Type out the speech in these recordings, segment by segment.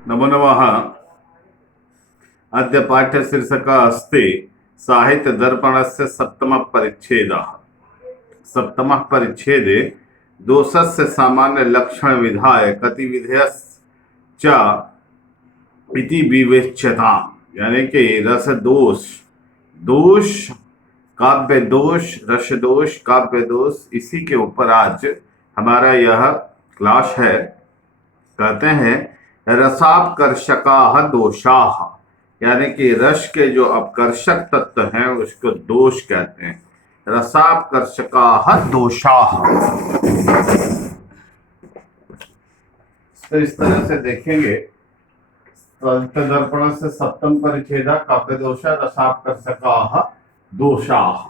नमो नमः। अद्य पाठ्यशीर्षकः अस्ति साहित्यदर्पणस्य सप्तमः परिच्छेदः। सप्तमः परिच्छेदे दोषस्य सामान्यलक्षणविधाय कतिविधयश्च इति विवेच्यताम्। यानी कि रस दोष, दोष, काव्य दोष, रस दोष, काव्य दोष, इसी के ऊपर आज हमारा यह क्लास है। कहते हैं रसापकर्षकाः दोषाः, यानी कि रस के जो अपकर्षक तत्व हैं उसको दोष कहते हैं। रसापकर्षकाः दोषाः। तो इस तरह से देखेंगे दर्पण से सप्तम परिच्छेद काव्य दोष रसापकर्षकाः दोषाः।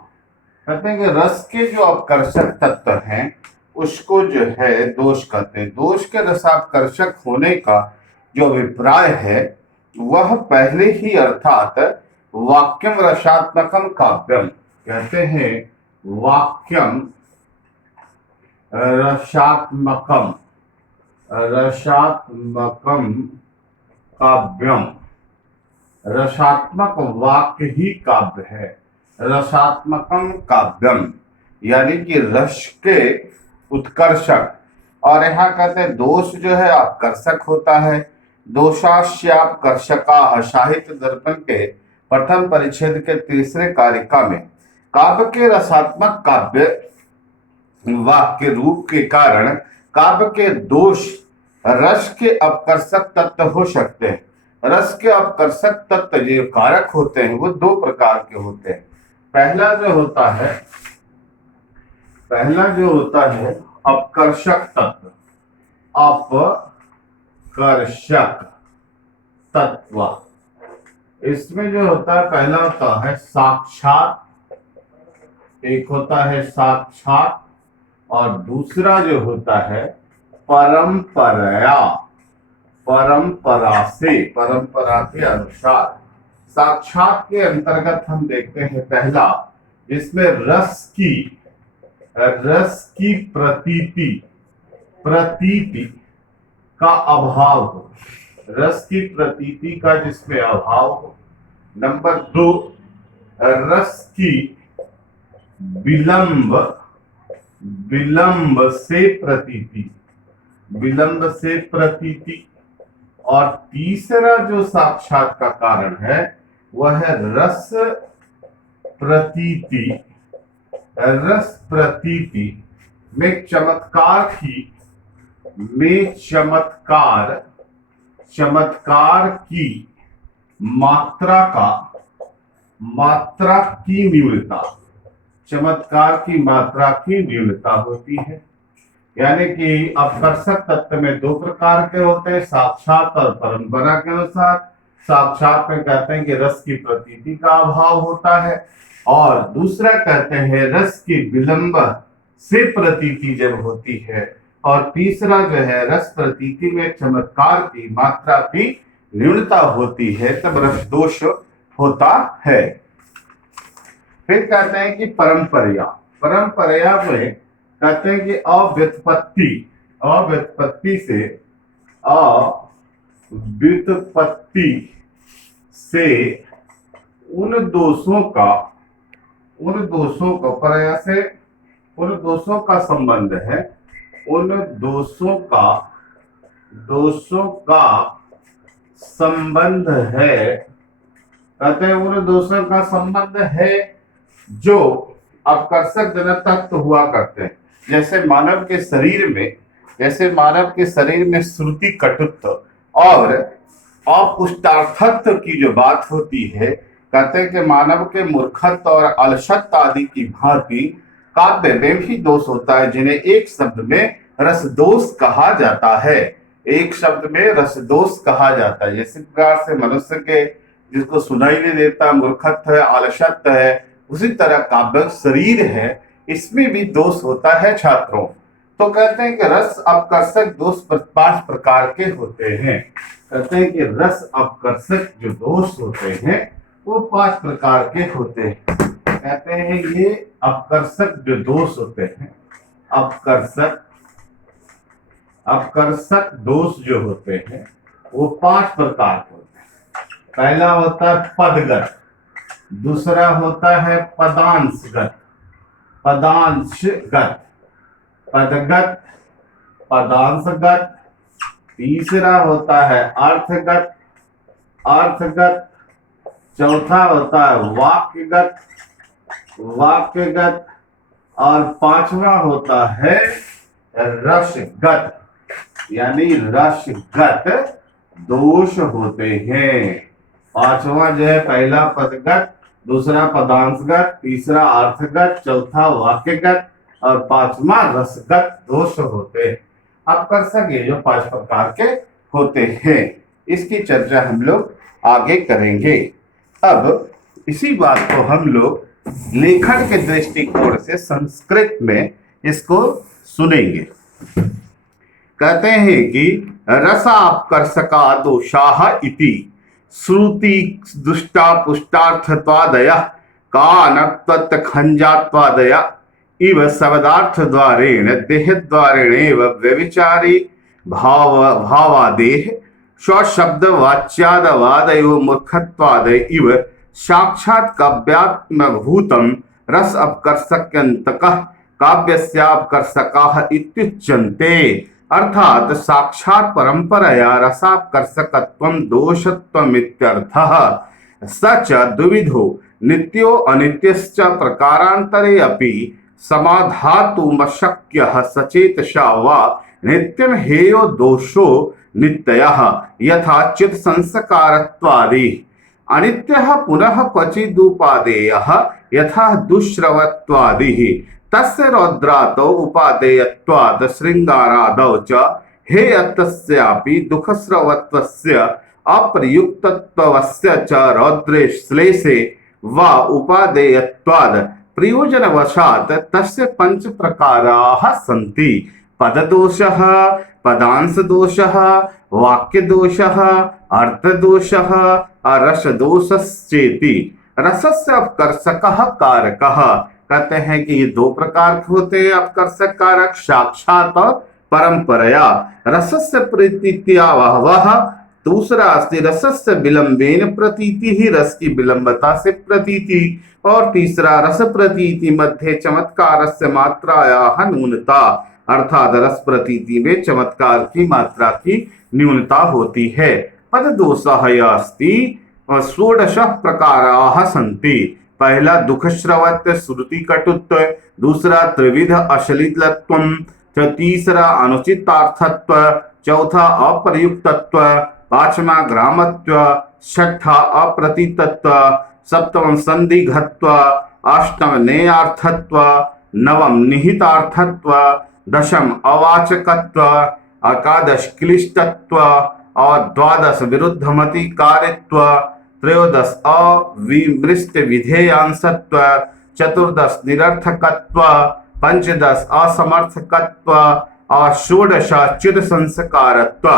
कहते हैं कि रस के जो अपकर्षक तत्व हैं उसको जो है दोष कहते हैं। दोष के रसापकर्षक होने का जो अभिप्राय है वह पहले ही अर्थात वाक्यम रसात्मकम काव्यम कहते हैं। वाक्यम रसात्मकम, रसात्मकम काव्यम, रसात्मक वाक्य ही काव्य है। रसात्मकम काव्यम यानी कि रस के उत्कर्षक। और यहाँ कहते हैं दोष जो है आकर्षक होता है। दोषास्यापकर्षकाः साहित्य दर्पण के प्रथम परिच्छेद के तीसरे कारिका में काव्य के रसात्मक काव्य वाक्य रूप के कारण काव्य के दोष रस के अपकर्षक तत्व हो सकते हैं। रस के अपकर्षक तत्व जो कारक होते हैं वो दो प्रकार के होते हैं। पहला जो होता है अपकर्षक तत्व, अपकर्षक तत्व। इसमें जो होता है पहला होता है साक्षात, एक होता है साक्षात, और दूसरा जो होता है परंपरा, परंपरा से, परंपरा के अनुसार। साक्षात के अंतर्गत हम देखते हैं पहला जिसमें रस की प्रतीति का अभाव हो, रस की प्रतीति का जिसमें अभाव हो। नंबर दो, रस की विलंब से प्रतीति। और तीसरा जो साक्षात का कारण है वह है रस प्रतीति में चमत्कार की मात्रा की न्यूनता, चमत्कार की मात्रा की न्यूनता होती है। यानी कि अपकर्षक तत्व में दो प्रकार के होते हैं, साक्षात और परंपरा के अनुसार। साक्षात में कहते हैं कि रस की प्रतीति का अभाव होता है, और दूसरा कहते हैं रस की विलंब से प्रतीति जब होती है, और तीसरा जो है रस प्रतीति में चमत्कार की मात्रा की न्यूनता होती है, तब रस दोष होता है। फिर कहते हैं कि परंपरा में कहते हैं कि व्युत्पत्ति से उन दोषों का संबंध है, उन दोषों का संबंध है। कहते हैं उन दोषों का संबंध है जो अपकर्षक जनक तत्व हुआ करते हैं। जैसे मानव के शरीर में श्रुति कटुत्व और अपुष्टार्थत्व की जो बात होती है, कहते हैं कि मानव के मूर्खत्व और अलसत्व आदि की भांति काव्य में भी दोष होता है, जिन्हें एक शब्द में रस दोष कहा जाता है। एक शब्द में रस दोष कहा जाता है। जिस प्रकार से मनुष्य के जिसको सुनाई नहीं देता मूर्खत्व है, अलसत्व है, उसी तरह काव्य शरीर है, इसमें भी दोष होता है छात्रों। तो कहते हैं कि रस अपकर्षक दोष 5 प्रकार के होते हैं। कहते हैं कि रस अपकर्षक जो दोष होते हैं वो 5 प्रकार के होते हैं। कहते हैं ये अपकर्षक जो दोष होते हैं, अपकर्षक दोष जो होते हैं वो 5 प्रकार के होते हैं। पहला होता है पदगत, दूसरा होता है पदांशगत, पदांशगत, पदगत, पदांशगत, तीसरा होता है अर्थगत, अर्थगत, चौथा होता है वाक्यगत, वाक्यगत, और पांचवा होता है रसगत, यानी रसगत दोष होते हैं। पांचवा जो है, पहला पदगत, दूसरा पदांशगत, तीसरा अर्थगत, चौथा वाक्यगत और पांचवा रसगत दोष होते हैं। आप कर सके जो 5 प्रकार के होते हैं, इसकी चर्चा हम लोग आगे करेंगे। अब इसी बात को हम लोग लेखन के दृष्टिकोण से संस्कृत में इसको सुनेंगे। कहते हैं कि रसापकर्षका दोषाः इति श्रुति दुष्टा पुष्टार्थत्वादयः कानत्वत्खंजात्वादय इव शब्दार्थद्वारेण देहद्वारेणैव व्यभिचारी भावादेः स्वशब्दवाच्यादवादयो मूर्खत्वादय इव साक्षात् काव्यात्मभूतं रस अपकर्षक्यन्तकः काव्यस्यापकर्षकाः इत्युच्यन्ते। अर्थात साक्षात् परंपरया रसापकर्षकत्वं दोषत्वमित्यर्थः। स च द्विविधो नित्यो अनित्यश्च प्रकारान्तरे अपि समाधातुमशक्यः सचेतसा वा नित्यं हेयो दोषो नित्ययः यथा चित् संस्कारत्वादि। अनित्यः पुनः क्वचिदुपादेयः यथा दुश्रवत्वादिः। तस्य रौद्रादौ उपादेयत्वात् श्रृंगारादौ च हेयत्वस्यापि दुःखस्रवत्वस्य अप्रयुक्तत्वस्य च रौद्रे श्लेषे वा उपादेयत्वात् प्रयोजनवशात् तस्य 5 प्रकाराः सन्ति। पददोषः, पदांशदोषः, वाक्यदोषः, अर्थदोषः और रसदोषश्चेति। रसस्य अपकर्षकः कारकः। कहते हैं कि ये 2 प्रकार के होते हैं अपकर्षक कारक, साक्षात और परंपरया। रसस्य प्रतीत्या वह, दूसरा अस्ति रसस्य विलंबेन प्रतीति ही, रस की विलंबता से प्रतीति, और तीसरा रस प्रतीति मध्ये चमत्कारस्य मात्रायाः न्यूनता, अर्थात रस प्रतीति में चमत्कार की मात्रा की न्यूनता होती है। पददोषः अस्ति 16 प्रकाराः सन्ति। पहला दुःखश्रवत्व श्रुति कटुत्व, दूसरा त्रिविध अश्लीलत्वम्, तीसरा अनुचितार्थत्व, चौथा अप्रयुक्तत्व, पांचवा ग्रामत्व, छठा अप्रतीतत्व, सप्तम संदिग्धत्व, अष्टम नेयार्थत्व, नवम निहितार्थत्व, दशम अवाचकत्व, एकादश क्लिष्टत्व और द्वादश विरुद्धमति कारित्व, त्रयोदश अविमृष्ट विधेयांशत्व, चतुर्दश निरर्थकत्व, पंचदश असमर्थकत्व और षोडश चिद संस्कारत्व।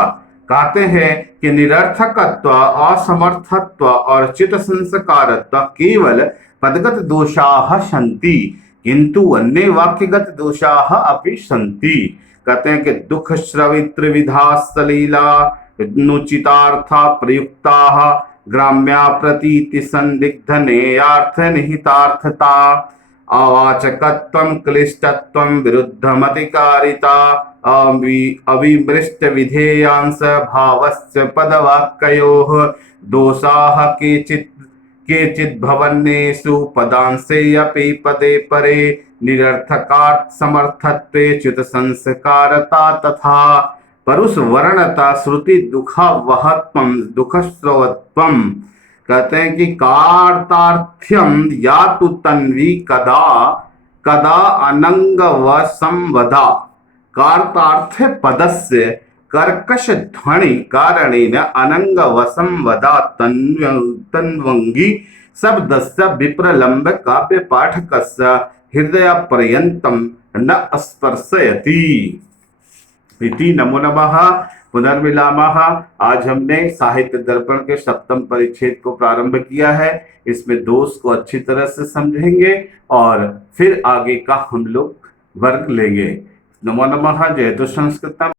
कहते हैं कि निरर्थकत्व, असमर्थत्व और चित संस्कारत्व केवल पदगत दोषाः सन्ति, किंतु अन्य वाक्यगत दोषाः अपि सन्ति। कहते हैं कि दुख श्रवित्र विधा सलीला नुचितार्था प्रयुक्ताः ग्राम्या प्रतीति संदिग्ध नेयार्थ निहितार्थता अवाचकत्वं क्लिष्टत्वं विरुद्धमतिकारिता अविमृष्ट विधेयांश भावस्य पदवाक्ययोः दोषाः केचित् भवन्नेषु पदांशे अपि पदे परे निरर्थकात् समर्थत्वे च्युत संस्कारता तथा परुष वर्णता श्रुति दुःखावहत्वं दुःखस्रवत्वं। कहते हैं कि कार्तार्थ्यम या तु तन्वी कदा कदा अनंग व संवदा। कार्तार्थ पदस्य कर्कश ध्वनि कारणेन अनंग व संवदा तन्वंगी शब्दस्य विप्रलंब काव्य पाठकस्य हृदय पर्यंतम न स्पर्शयति। इति नमो नमः पुनर्मिलामः। आज हमने साहित्य दर्पण के 7वें परिच्छेद को प्रारंभ किया है। इसमें दोष को अच्छी तरह से समझेंगे और फिर आगे का हम लोग वर्ग लेंगे। नमो नमः। जयतु संस्कृतम्।